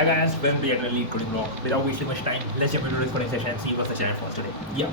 Hi guys, welcome to yet another Lead Coding Vlog. Without wasting much time, let's jump into this coding session and see what's the challenge for us today. Yeah.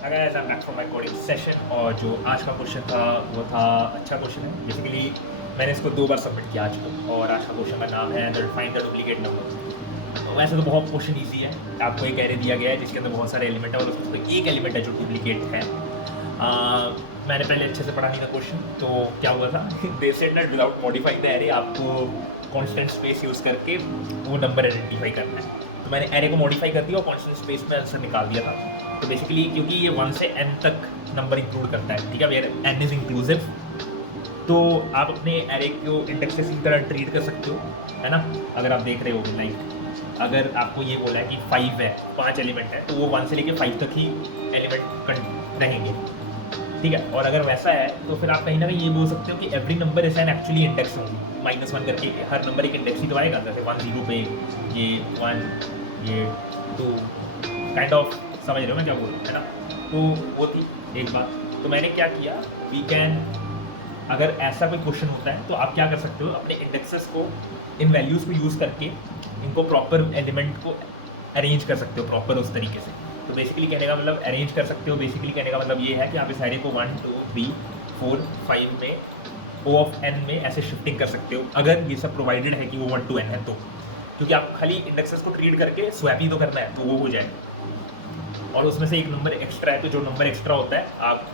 Hi guys, I'm back from my coding session और जो आज का question था वो था अच्छा question है. Basically मैंने इसको 2 बार सबमिट किया आज तक और आज का क्वेश्चन का नाम है फाइंड द डुप्लीकेट नंबर. वैसे तो बहुत क्वेश्चन ईजी है. आपको एक एरे दिया गया है जिसके अंदर बहुत सारे एलिमेंट है और उसमें एक एलिमेंट है जो डुप्लीकेट है. मैंने पहले अच्छे से पढ़ा नहीं था क्वेश्चन, तो क्या हुआ था they said that without modifying the array आपको कांस्टेंट स्पेस यूज़ करके वो नंबर आइडेंटिफाई करना है. तो मैंने एरे को मॉडिफाई कर दिया और कांस्टेंट स्पेस में आंसर निकाल दिया था. तो बेसिकली क्योंकि ये 1 से n तक नंबर इंक्लूड करता है, ठीक है, वेयर n इज इंक्लूसिव, तो आप अपने एरे को इंडेक्सेस की तरह ट्रीट कर सकते हो, है ना. अगर आप देख रहे हो लाइक अगर आपको ये बोला है कि 5 है, 5 एलिमेंट है, तो वो 1 से लेके 5 तक ही एलिमेंट रहेंगे, ठीक है. और अगर वैसा है तो फिर आप कहीं ना कहीं ये बोल सकते हो कि every number is an actually index होंगी, -1 करके हर नंबर एक इंडेक्स ही तो आएगा. जैसे 1 0 पे ये 1 ये 2 काइंड ऑफ, समझ रहे हो मैं क्या बोल रहा हूँ, है ना. तो वो थी एक बात. तो मैंने क्या किया, वी कैन, अगर ऐसा कोई क्वेश्चन होता है तो आप क्या कर सकते हो, अपने इंडेक्सेस को इन वैल्यूज़ को यूज़ करके इनको प्रॉपर एलिमेंट को अरेंज कर सकते हो प्रॉपर उस तरीके से. तो बेसिकली कहने का मतलब अरेंज कर सकते हो, बेसिकली कहने का मतलब ये है कि आप इस एरे को 1 2 3 4 5 में O ऑफ n में ऐसे शिफ्टिंग कर सकते हो, अगर ये सब प्रोवाइडेड है कि वो 1 to n है. तो क्योंकि आप खाली इंडेक्सेस को ट्रीट करके स्वैप ही तो करना है, तो वो हो जाएगा. और उसमें से एक नंबर एक्स्ट्रा है, तो जो नंबर एक्स्ट्रा होता है आप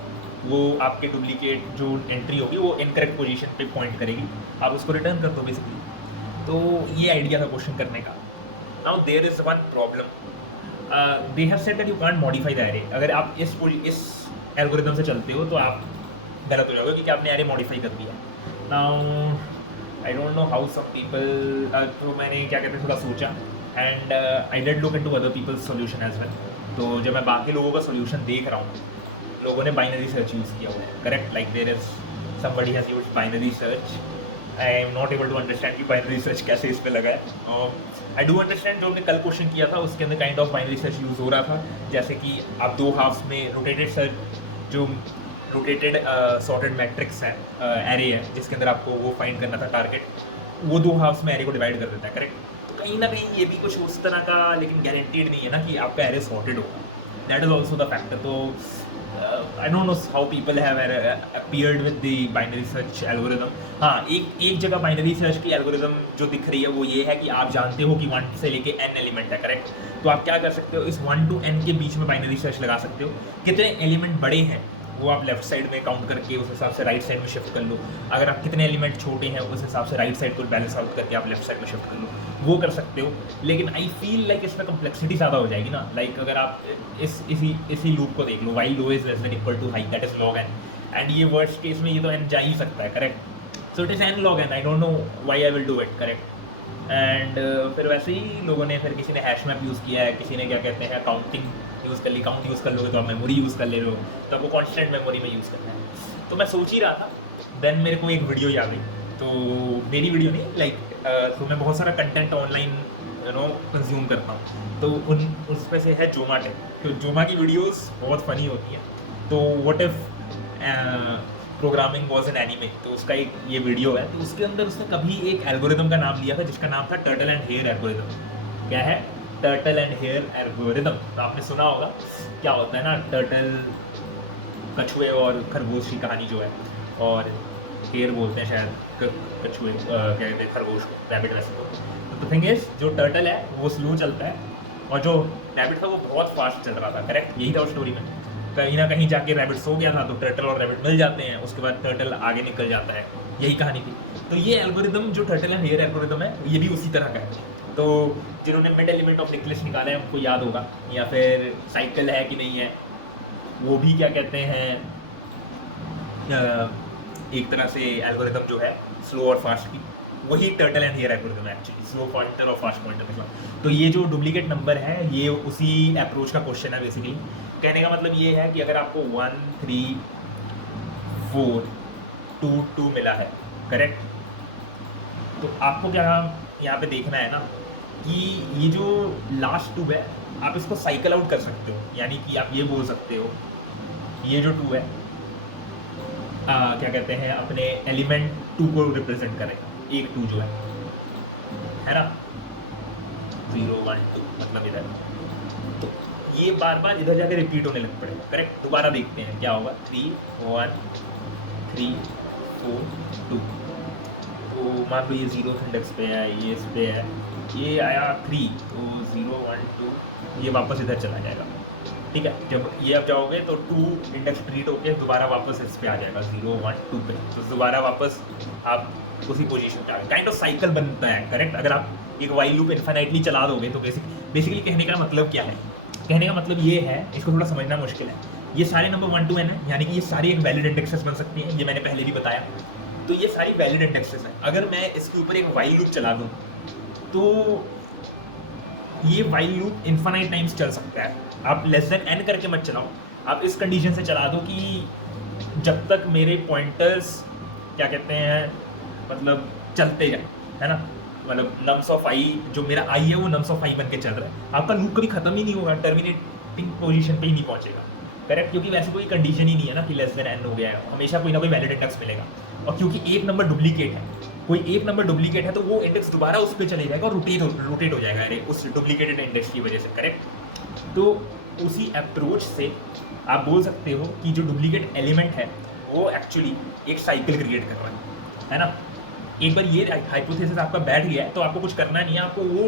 वो आपके डुप्लीकेट जो एंट्री होगी वो इनकरेक्ट पोजीशन पे पॉइंट करेगी, आप उसको रिटर्न कर दो बेसिकली. तो ये आइडिया था क्वेश्चन करने का. Now there is one problem, they have said that you can't modify the array. अगर आप इस एल्गोरिथम से चलते हो तो आप गलत हो जाओगे क्योंकि आपने एरे मॉडिफाई कर दिया. Now I don't know how some people, तो मैंने क्या कहते हैं थोड़ा सोचा and I did look into other people's solution as well. तो जब मैं बाकी लोगों का सॉल्यूशन देख रहा हूँ, लोगों ने बाइनरी सर्च यूज़ किया हुआ है, correct. Like there is somebody has used binary search. I am not able to understand कि बाइनरी सर्च कैसे इस पे लगा है. आई डू अंडरस्टैंड जो हमने कल क्वेश्चन किया था उसके अंदर kind of binary search use हो रहा था, जैसे कि आप 2 हाफ्स में रोटेटेड सर्च, जो रोटेटेड सॉर्टेड मैट्रिक्स है, एरे है जिसके अंदर आपको वो फाइंड करना था टारगेट, वो 2 हाफ्स में एरे को डिवाइड कर देता है, करेक्ट. तो कहीं ना कहीं ये भी कुछ उस तरह का, लेकिन गारंटीड नहीं है ना कि आपका एरे सॉर्टेड होगा. That is also the factor. तो I don't know how people have appeared with the binary search algorithm. हाँ, एक जगह बाइनरी सर्च की एल्गोरिथम जो दिख रही है वो ये है कि आप जानते हो कि 1 से लेके n एलिमेंट है, करेक्ट. तो आप क्या कर सकते हो, इस 1 to n के बीच में बाइनरी सर्च लगा सकते हो. कितने एलिमेंट बड़े हैं वो आप लेफ्ट साइड में काउंट करके उस हिसाब से राइट साइड में शिफ्ट कर लो. अगर आप कितने एलिमेंट छोटे हैं उस हिसाब से राइट साइड को बैलेंस आउट करके आप लेफ्ट साइड में शिफ्ट कर लो, वो कर सकते हो. लेकिन आई फील लाइक इसमें कम्प्लेक्सिटी ज़्यादा हो जाएगी ना. लाइक अगर आप इसी लूप को देख लो, while low is less than equal to high, that is log n, and ये वर्स्ट केस में ये तो n जा ही सकता है, correct. So it is n log n. I don't know why I will do it, correct. And फिर वैसे ही लोगों ने, फिर किसी ने हैश मैप यूज़ किया है, किसी ने क्या कहते हैं काउंटिंग यूज़ कर ली. काउंट यूज़ कर लोगे तो आप मेमोरी यूज़ कर ले रहे हो, तो आपको कॉन्स्टेंट मेमोरी में यूज़ करना है. तो मैं सोच ही रहा था, देन मेरे को एक वीडियो याद आई. तो मेरी वीडियो नहीं, लाइक तो मैं बहुत सारा कंटेंट ऑनलाइन कंज्यूम करता हूँ, तो उस पे से है जोमा टेक. तो जोमा की वीडियोस बहुत फ़नी होती हैं. तो what if programming was an anime, तो उसका एक ये वीडियो है. तो उसके अंदर उसने कभी एक एल्गोरिथम का नाम लिया था जिसका नाम था टर्टल एंड हेयर एल्गोरिथम. क्या है टर्टल एंड हेयर एल्गोरिथम? तो आपने सुना होगा क्या होता है ना, टर्टल कछुए और खरगोश की कहानी जो है, और हेयर बोलते हैं शायद कछुए, क्या कहते हैं खरगोश को, रैबिट वैसे. तो थिंग इज, जो टर्टल है वो स्लो चलता है और जो रैबिट था वो बहुत फास्ट चल रहा था, करेक्ट. यही था उस स्टोरी में. कहीं ना कहीं जाके रैबिट सो गया था, तो टर्टल और रैबिट मिल जाते हैं, उसके बाद टर्टल आगे निकल जाता है. यही कहानी थी. तो ये एल्गोरिदम जो टर्टल एंड हेयर एल्गोरिदम है, ये भी उसी तरह का है. तो जिन्होंने मिड एलिमेंट ऑफ निकलेस निकाला है उनको याद होगा, या फिर साइकिल है कि नहीं है, वो भी क्या कहते हैं एक तरह से एल्गोरिदम जो है स्लो और फास्ट की, वही टर्टल एंड हेयर एल्गोरिथम है एक्चुअली, स्लो पॉइंटर और फास्ट पॉइंटर मतलब. तो ये जो डुप्लीकेट नंबर है ये उसी अप्रोच का क्वेश्चन है बेसिकली. कहने का मतलब ये है कि अगर आपको 1 3 4 2 2 मिला है, करेक्ट, तो आपको क्या यहाँ पे देखना है ना कि ये जो लास्ट टू है आप इसको साइकिल आउट कर सकते हो, यानी कि आप ये बोल सकते हो ये जो टू है क्या कहते हैं अपने एलिमेंट टू को रिप्रेजेंट करेगा, एक टू जो है ना 0 1 2 मतलब इधर, तो ये बार बार इधर जाके रिपीट होने लग पड़ेगा। करेक्ट, दोबारा देखते हैं क्या होगा 3 1 3 4 2, तो मान लो ये 0 इंडेक्स पे है, ये इस पे है, ये आया 3 तो 0 1 2 ये वापस इधर चला जाएगा। ठीक है, जब ये अब जाओगे तो 2 इंडेक्स डिलीट होके दोबारा वापस इस पे आ जाएगा 0 1 2 पे, तो दोबारा वापस आप उसी पोजीशन पे आ गए। काइंड ऑफ साइकिल बनता है। करेक्ट, अगर आप एक वाइल लूप इन्फिनाइटली चला दोगे तो बेसिकली कहने का मतलब क्या है, कहने का मतलब ये है, इसको थोड़ा समझना मुश्किल है। ये सारे नंबर 1 to n है, यानी कि ये सारी एक वैलिड इंडेक्सेस बन सकती हैं, ये मैंने पहले भी बताया। तो ये सारी वैलिड इंडेक्सेस हैं। अगर मैं इसके ऊपर एक वाइल लूप चला दूँ तो ये वाइल लूप इन्फिनाइट टाइम्स चल सकता है। आप लेस देन n करके मत चलाओ, आप इस कंडीशन से चला दो कि जब तक मेरे पॉइंटर्स क्या कहते हैं मतलब चलते जाए, है ना, मतलब नम्स ऑफ i जो मेरा i है वो नम्स ऑफ i बन के चल रहा है। आपका लूप कभी खत्म ही नहीं होगा, टर्मिनेटिंग पोजीशन पे ही नहीं पहुंचेगा। करेक्ट, क्योंकि वैसे कोई कंडीशन ही नहीं है ना कि लेस देन n हो गया है, हमेशा कोई ना कोई वैलिड इंडेक्स मिलेगा। और क्योंकि एक नंबर डुप्लीकेट है, कोई एक नंबर डुप्लीकेट है तो वो इंडेक्स दोबारा उस पर चले जाएगा और रोटेट हो जाएगा अरे उस डुप्लीकेटेड इंडेक्स की वजह से। करेक्ट, तो उसी अप्रोच से आप बोल सकते हो कि जो डुप्लीकेट एलिमेंट है वो एक्चुअली एक साइकिल क्रिएट कर रहा है ना। एक बार ये हाइपोथेसिस आपका बैठ गया है तो आपको कुछ करना नहीं है, आपको वो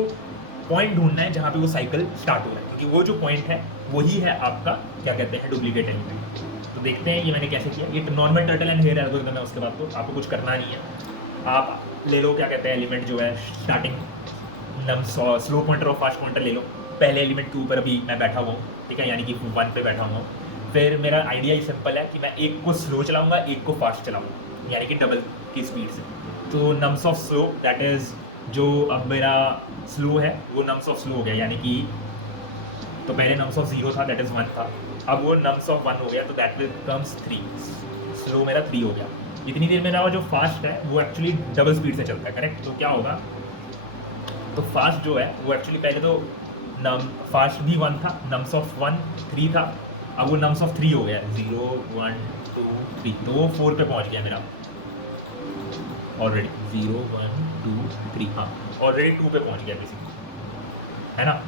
पॉइंट ढूंढना है जहाँ पे वो साइकिल स्टार्ट हो रहा है, क्योंकि वो जो पॉइंट है वही है आपका क्या कहते हैं डुप्लीकेट एलिमेंट। तो देखते हैं ये मैंने कैसे किया। ये normal turtle and hare algorithm है, उसके बाद तो आपको कुछ करना नहीं है। आप ले लो क्या कहते हैं एलिमेंट जो है स्टार्टिंग स्लो पॉइंटर और फास्ट पॉइंटर ले लो। पहले एलिमेंट के ऊपर अभी मैं बैठा हुआ हूँ, ठीक है, यानी कि 1 पे बैठा हुआ हूँ। फिर मेरा आइडिया ही सिंपल है कि मैं एक को स्लो चलाऊंगा, एक को फास्ट चलाऊंगा, यानी कि डबल की स्पीड से। तो nums of slow that is जो अब मेरा स्लो है वो नम्स ऑफ स्लो हो गया, यानी कि तो पहले नम्स ऑफ 0 था दैट इज़ 1 था, अब वो नम्स ऑफ 1 हो गया तो दैट कम्स 3, स्लो मेरा 3 हो गया। इतनी देर मेरा जो फास्ट है वो एक्चुअली डबल स्पीड से चलता है। करेक्ट, तो क्या होगा, तो फास्ट जो है वो एक्चुअली पहले तो फास्ट भी 1 था, नम्स ऑफ 1 3 था, अब वो नम्स ऑफ 3 हो गया 0 1 2 3, तो वो 4 पे पहुंच गया मेरा ऑलरेडी 0 1 2 3, हाँ ऑलरेडी 2 पे पहुंच गया बेसिकली, है ना।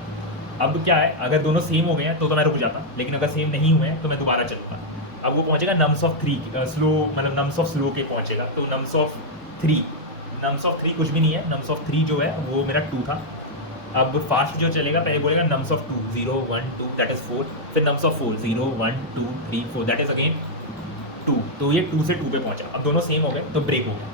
अब क्या है, अगर दोनों सेम हो गए हैं तो मैं रुक जाता, लेकिन अगर सेम नहीं हुए हैं तो मैं दोबारा चलूँगा। अब वो पहुंचेगा नम्स ऑफ 3 स्लो, मतलब नम्स ऑफ स्लो के पहुंचेगा, तो नम्स ऑफ 3 कुछ भी नहीं है, नम्स ऑफ 3 जो है वो मेरा 2 था। अब फास्ट जो चलेगा पहले बोलेगा नम्स ऑफ 2 0 1 2 दैट इज़ 4, फिर nums of 4 0 1 2 3 4 that is again 2, तो ये 2 से 2 पे पहुंचा। अब दोनों सेम हो गए तो ब्रेक हो गया,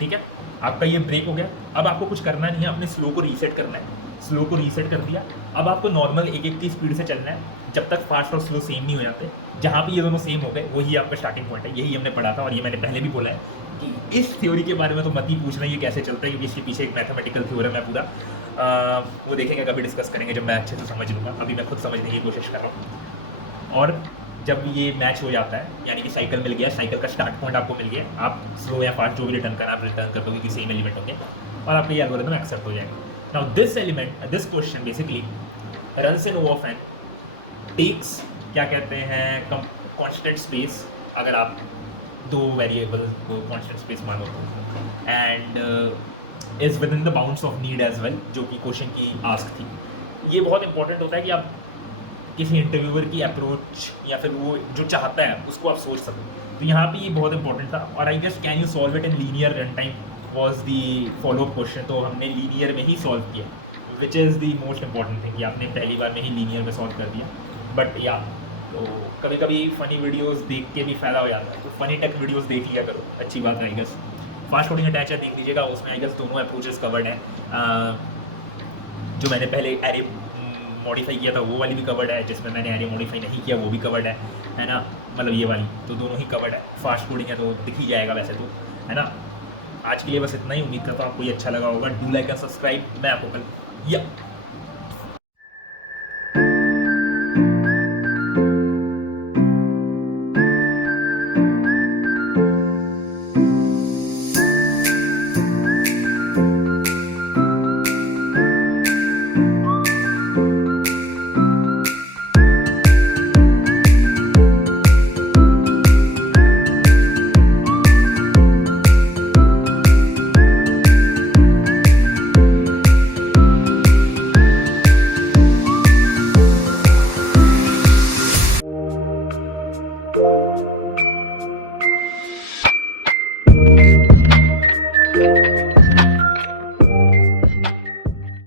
ठीक है, आपका ये ब्रेक हो गया। अब आपको कुछ करना नहीं है, अपने स्लो को रीसेट करना है, स्लो को रीसेट कर दिया। अब आपको नॉर्मल 1 की स्पीड से चलना है जब तक फास्ट और स्लो सेम नहीं हो जाते। जहाँ पे ये दोनों सेम हो गए वही आपका स्टार्टिंग पॉइंट है, यही हमने पढ़ा था और ये मैंने पहले भी बोला है कि इस थ्योरी के बारे में तो मत ही पूछना ये कैसे चलता है, क्योंकि इसके पीछे एक मैथमेटिकल थ्योरम है पूरा। वो देखेंगे, कभी डिस्कस करेंगे जब मैं अच्छे से समझ लूँगा, अभी मैं खुद समझने की कोशिश कर रहा हूँ। और जब ये मैच हो जाता है, यानी कि साइकिल मिल गया, साइकिल का स्टार्ट पॉइंट आपको मिल गया, आप स्लो या फास्ट जो भी रिटर्न करना आप रिटर्न कर दोगे कि सेम एलिमेंट होंगे और आपका ये एल्गोरिथम एक्सेप्ट हो जाएगा। Now this question basically runs in O of n, takes क्या कहते हैं कांस्टेंट स्पेस, अगर आप 2 वेरिएबल को कांस्टेंट स्पेस मानो तो, and is within the bounds of need as well, जो कि क्वेश्चन की आस्क थी। ये बहुत इंपॉर्टेंट होता है कि आप किसी इंटरव्यूअर की अप्रोच या फिर वो जो चाहता है उसको आप सोच सको, तो यहाँ पे ये बहुत इंपॉर्टेंट था। और I guess can you solve it in linear run time was the follow up question, तो हमने लीनियर में ही सॉल्व किया, which is the most important thing कि आपने पहली बार में ही लीनियर में सॉल्व कर दिया। बट या तो कभी कभी फ़नी वीडियोस देख के भी फ़ायदा हो जाता है, तो फ़नी टेक वीडियोस देख लिया करो, अच्छी बात है। आई गेस फास्ट कोडिंग अटैचर देख लीजिएगा, उसमें आई गेस दोनों अप्रोचेस कवर्ड हैं। जो मैंने पहले एरे मॉडिफाई किया था वो वाली भी कवर्ड है, जिसमें मैंने एरे मॉडिफाई नहीं किया वो भी कवर्ड है ना, मतलब ये वाली, तो दोनों ही कवर्ड है। फास्ट कोडिंग है तो दिख ही जाएगा वैसे तो, है ना। आज के लिए बस इतना ही, उम्मीद करता हूँ आपको ये अच्छा लगा होगा। डू लाइक एंड सब्सक्राइब, मैं आपको कल